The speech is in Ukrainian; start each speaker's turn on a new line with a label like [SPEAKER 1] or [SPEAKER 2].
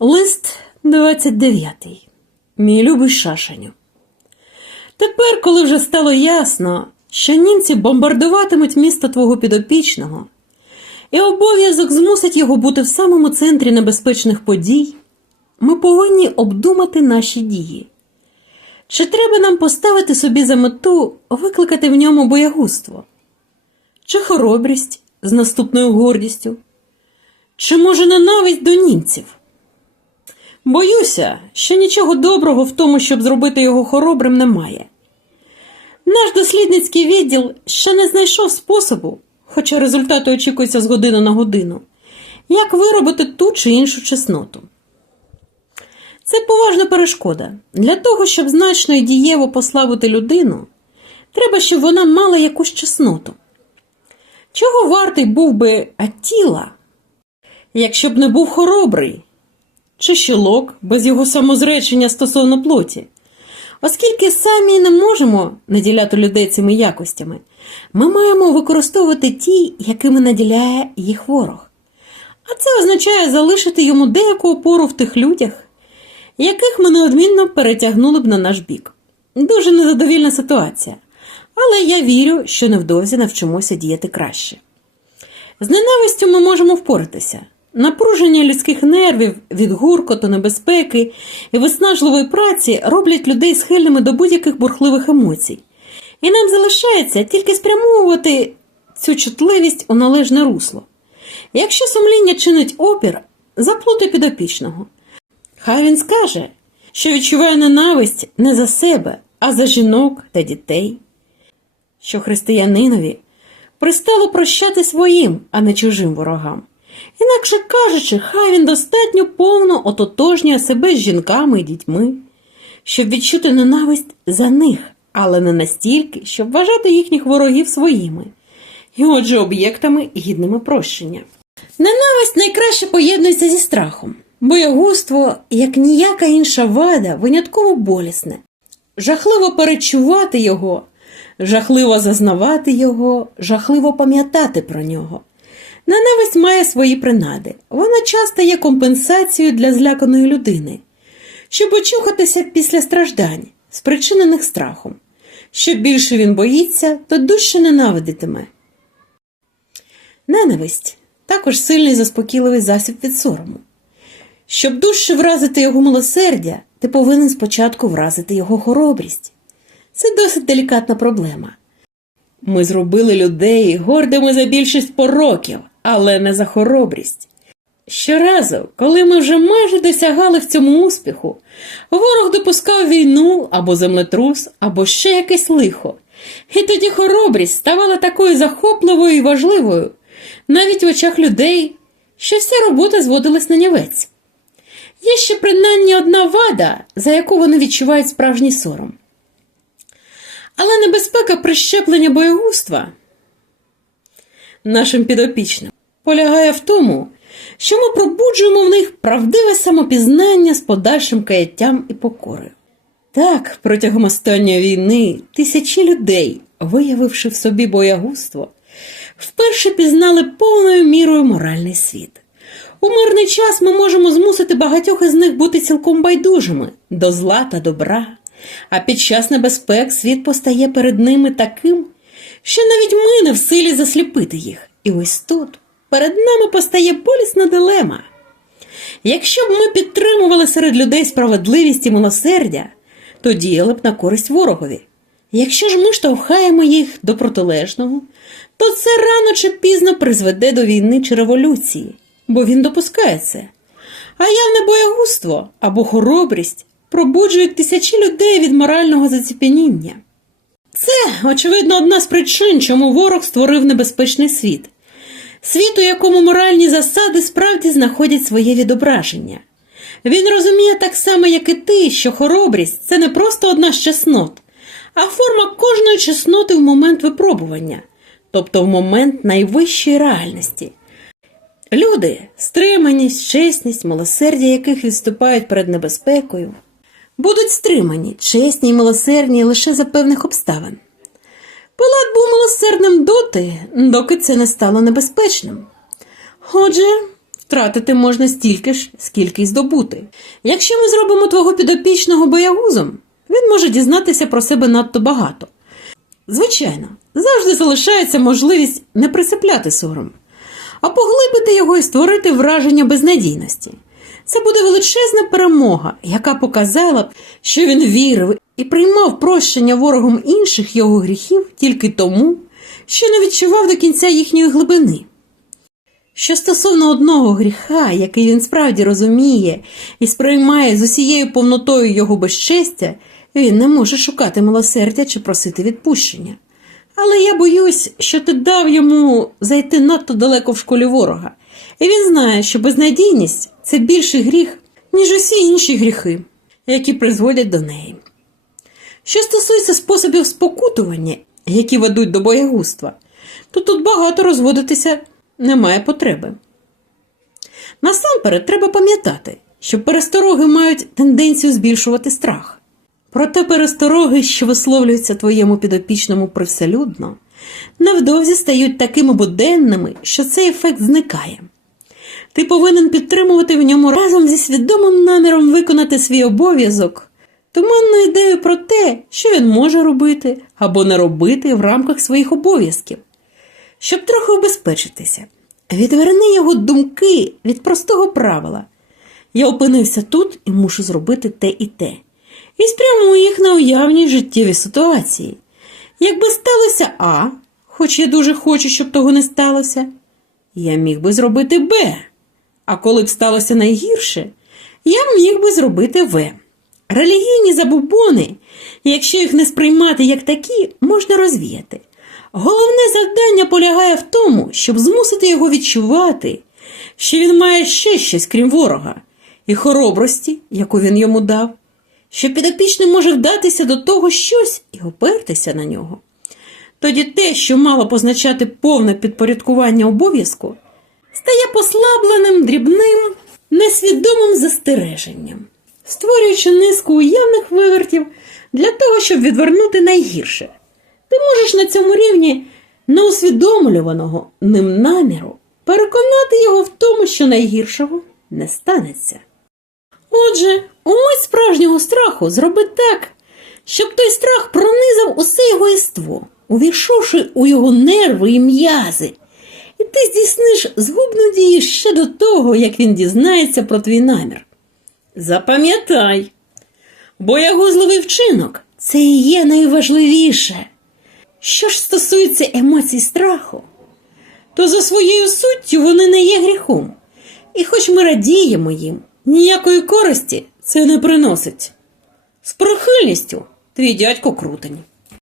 [SPEAKER 1] Лист 29. Мій любий Шашеню. Тепер, коли вже стало ясно, що німці бомбардуватимуть місто твого підопічного, і обов'язок змусить його бути в самому центрі небезпечних подій, ми повинні обдумати наші дії. Чи треба нам поставити собі за мету викликати в ньому боягузтво? Чи хоробрість з наступною гордістю? Чи може ненависть до німців? Боюся, що нічого доброго в тому, щоб зробити його хоробрим, немає. Наш дослідницький відділ ще не знайшов способу, хоча результати очікуються з години на годину, як виробити ту чи іншу чесноту. Це поважна перешкода. Для того, щоб значно і дієво послабити людину, треба, щоб вона мала якусь чесноту. Чого вартий був би Аттіла, якщо б не був хоробрий? Чи щелок без його самозречення стосовно плоті. Оскільки самі не можемо наділяти людей цими якостями, ми маємо використовувати ті, якими наділяє їх ворог. А це означає залишити йому деяку опору в тих людях, яких ми неодмінно перетягнули б на наш бік. Дуже незадовільна ситуація, але я вірю, що невдовзі навчимося діяти краще. З ненавистю ми можемо впоратися. Напруження людських нервів від гуркоту, небезпеки і виснажливої праці роблять людей схильними до будь-яких бурхливих емоцій. І нам залишається тільки спрямовувати цю чутливість у належне русло. Якщо сумління чинить опір, заплути підопічного. Хай він скаже, що відчуває ненависть не за себе, а за жінок та дітей, що християнинові пристало прощати своїм, а не чужим ворогам. Інакше кажучи, хай він достатньо повно ототожнює себе з жінками і дітьми, щоб відчути ненависть за них, але не настільки, щоб вважати їхніх ворогів своїми, і отже об'єктами гідними прощення. Ненависть найкраще поєднується зі страхом. Боягузтво, як ніяка інша вада, винятково болісне. Жахливо перечувати його, жахливо зазнавати його, жахливо пам'ятати про нього. Ненависть має свої принади. Вона часто є компенсацією для зляканої людини, щоб очухатися після страждань, спричинених страхом. Що більше він боїться, то дужче ненавидитиме. Ненависть також сильний заспокійливий засіб від сорому. Щоб дужче вразити його милосердя, ти повинен спочатку вразити його хоробрість. Це досить делікатна проблема. Ми зробили людей гордими за більшість пороків, але не за хоробрість. Щоразу, коли ми вже майже досягали в цьому успіху, ворог допускав війну або землетрус, або ще якесь лихо. І тоді хоробрість ставала такою захопливою і важливою, навіть в очах людей, що вся робота зводилась на нівець. Є ще принаймні одна вада, за яку вони відчувають справжній сором. Але небезпека прищеплення боєгузтва нашим підопічним полягає в тому, що ми пробуджуємо в них правдиве самопізнання з подальшим каяттям і покорою. Так, протягом останньої війни тисячі людей, виявивши в собі боягузтво, вперше пізнали повною мірою моральний світ. У мирний час ми можемо змусити багатьох із них бути цілком байдужими до зла та добра, а під час небезпек світ постає перед ними таким, що навіть ми не в силі засліпити їх. І ось тут перед нами постає болісна дилема. Якщо б ми підтримували серед людей справедливість і милосердя, то діяли б на користь ворогові. Якщо ж ми штовхаємо їх до протилежного, то це рано чи пізно призведе до війни чи революції, бо він допускає це. А явне боягузтво або хоробрість пробуджують тисячі людей від морального заціпеніння. Це, очевидно, одна з причин, чому ворог створив небезпечний світ. Світ, у якому моральні засади справді знаходять своє відображення. Він розуміє так само, як і ти, що хоробрість це не просто одна з чеснот, а форма кожної чесноти в момент випробування, тобто в момент найвищої реальності. Люди, стриманість, чесність, милосердя яких відступають перед небезпекою, будуть стримані, чесні й милосердні лише за певних обставин. Пилат був милосердним доти, доки це не стало небезпечним. Отже, втратити можна стільки ж, скільки й здобути. Якщо ми зробимо твого підопічного боягузом, він може дізнатися про себе надто багато. Звичайно, завжди залишається можливість не присипляти сором, а поглибити його і створити враження безнадійності. Це буде величезна перемога, яка показала б, що він вірив і приймав прощення ворогом інших його гріхів тільки тому, що не відчував до кінця їхньої глибини. Що стосовно одного гріха, який він справді розуміє і сприймає з усією повнотою його безчестя, він не може шукати милосердя чи просити відпущення. Але я боюсь, що ти дав йому зайти надто далеко в школі ворога, і він знає, що безнадійність це більший гріх, ніж усі інші гріхи, які призводять до неї. Що стосується способів спокутування, які ведуть до боягузтва, то тут багато розводитися немає потреби. Насамперед треба пам'ятати, що перестороги мають тенденцію збільшувати страх. Проте перестороги, що висловлюються твоєму підопічному привселюдно, невдовзі стають такими буденними, що цей ефект зникає. Ти повинен підтримувати в ньому разом зі свідомим наміром виконати свій обов'язок, туманну ідею про те, що він може робити або не робити в рамках своїх обов'язків, щоб трохи убезпечитися. Відверни його думки від простого правила. Я опинився тут і мушу зробити те і те. І спрямую їх на уявні життєві ситуації. Якби сталося А, хоч я дуже хочу, щоб того не сталося, я міг би зробити Б. А коли б сталося найгірше, я міг би зробити В. Релігійні забубони, якщо їх не сприймати як такі, можна розвіяти. Головне завдання полягає в тому, щоб змусити його відчувати, що він має ще щось, крім ворога, і хоробрості, яку він йому дав, що підопічний може вдатися до того щось і опертися на нього. Тоді те, що мало позначати повне підпорядкування обов'язку, стає послабленим, дрібним, несвідомим застереженням, створюючи низку уявних вивертів для того, щоб відвернути найгірше. Ти можеш на цьому рівні неусвідомлюваного ним наміру переконати його в тому, що найгіршого не станеться. Отже, умить справжнього страху зроби так, щоб той страх пронизав усе його єство, увійшовши у його нерви і м'язи, і ти здійсниш згубну дію ще до того, як він дізнається про твій намір. Запам'ятай, боягузливий вчинок це і є найважливіше. Що ж стосується емоцій страху, то за своєю суттю вони не є гріхом, і хоч ми радіємо їм, ніякої користі це не приносить. З прихильністю твій дядько крутень.